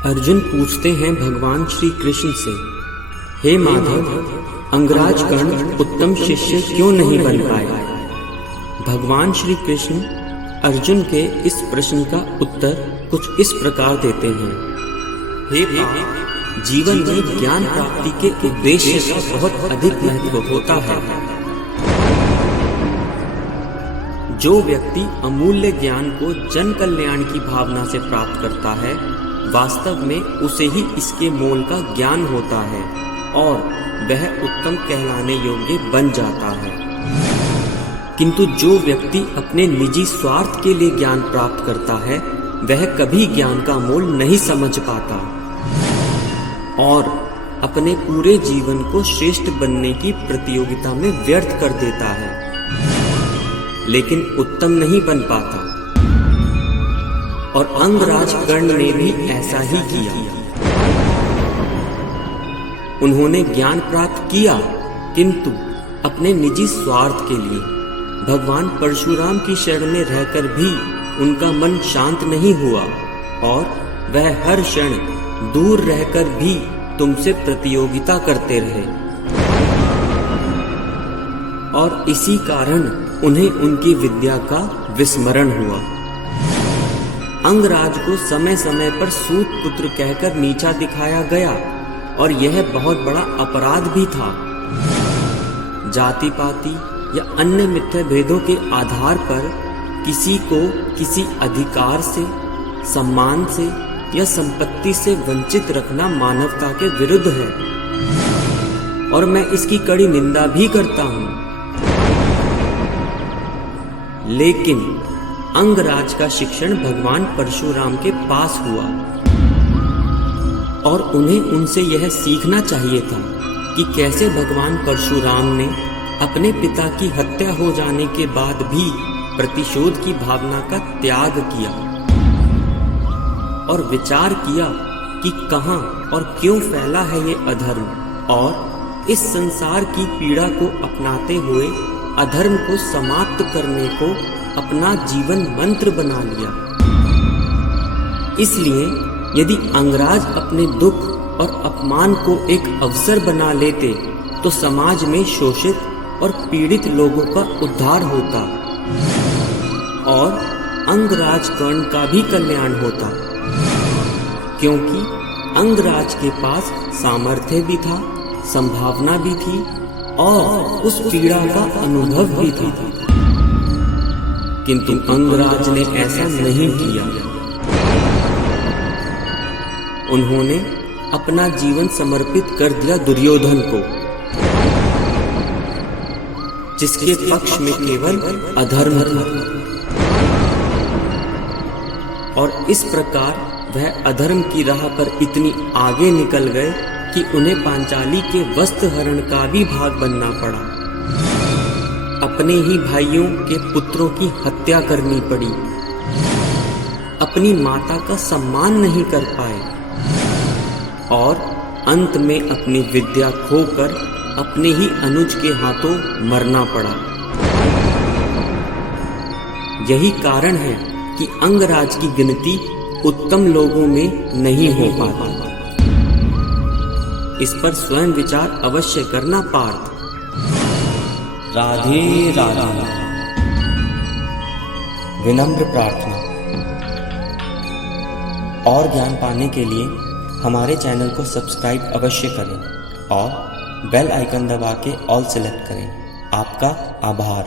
अर्जुन पूछते हैं भगवान श्री कृष्ण से, हे माधव, अंगराज कर्ण उत्तम शिष्य क्यों नहीं बन पाए? भगवान श्री कृष्ण अर्जुन के इस प्रश्न का उत्तर कुछ इस प्रकार देते हैं। हे पार्थ, जीवन में ज्ञान प्राप्ति के उद्देश्य का बहुत अधिक महत्व होता है। जो व्यक्ति अमूल्य ज्ञान को जन कल्याण की भावना से प्राप्त करता है, वास्तव में उसे ही इसके मोल का ज्ञान होता है और वह उत्तम कहलाने योग्य बन जाता है। किंतु जो व्यक्ति अपने निजी स्वार्थ के लिए ज्ञान प्राप्त करता है, वह कभी ज्ञान का मोल नहीं समझ पाता और अपने पूरे जीवन को श्रेष्ठ बनने की प्रतियोगिता में व्यर्थ कर देता है, लेकिन उत्तम नहीं बन पाता। और अंगराज कर्ण ने भी ऐसा ही किया। उन्होंने ज्ञान प्राप्त किया, किंतु अपने निजी स्वार्थ के लिए। भगवान परशुराम की शरण में रहकर भी उनका मन शांत नहीं हुआ और वह हर क्षण दूर रहकर भी तुमसे प्रतियोगिता करते रहे, और इसी कारण उन्हें उनकी विद्या का विस्मरण हुआ। अंगराज को समय समय पर सूत पुत्र कहकर नीचा दिखाया गया और यह बहुत बड़ा अपराध भी था। जाति पाति या अन्य मिथ्या भेदों के आधार पर किसी को किसी अधिकार से, सम्मान से या संपत्ति से वंचित रखना मानवता के विरुद्ध है और मैं इसकी कड़ी निंदा भी करता हूं। लेकिन अंगराज का शिक्षण भगवान परशुराम के पास हुआ और उन्हें उनसे यह सीखना चाहिए था कि कैसे भगवान परशुराम ने अपने पिता की हत्या हो जाने के बाद भी प्रतिशोध की भावना का त्याग किया और विचार किया कि कहां और क्यों फैला है ये अधर्म, और इस संसार की पीड़ा को अपनाते हुए अधर्म को समाप्त करने को अपना जीवन मंत्र बना लिया। इसलिए यदि अंगराज अपने दुख और अपमान को एक अवसर बना लेते, तो समाज में शोषित और पीड़ित लोगों का उद्धार होता और अंगराज कर्ण का भी कल्याण होता, क्योंकि अंगराज के पास सामर्थ्य भी था, संभावना भी थी और उस पीड़ा का अनुभव भी था। किंतु अंगराज ने ऐसा नहीं किया। उन्होंने अपना जीवन समर्पित कर दिया दुर्योधन को, जिसके पक्ष में केवल अधर्म था, और इस प्रकार वह अधर्म की राह पर इतनी आगे निकल गए कि उन्हें पांचाली के वस्त्र हरण का भी भाग बनना पड़ा। अपने ही भाइयों के पुत्रों की हत्या करनी पड़ी, अपनी माता का सम्मान नहीं कर पाए और अंत में अपनी विद्या खोकर अपने ही अनुज के हाथों मरना पड़ा। यही कारण है कि अंगराज की गिनती उत्तम लोगों में नहीं हो पाती। इस पर स्वयं विचार अवश्य करना पार्थ। राधे राधे। विनम्र प्रार्थना। और ज्ञान पाने के लिए हमारे चैनल को सब्सक्राइब अवश्य करें और बेल आइकन दबा के ऑल सेलेक्ट करें। आपका आभार।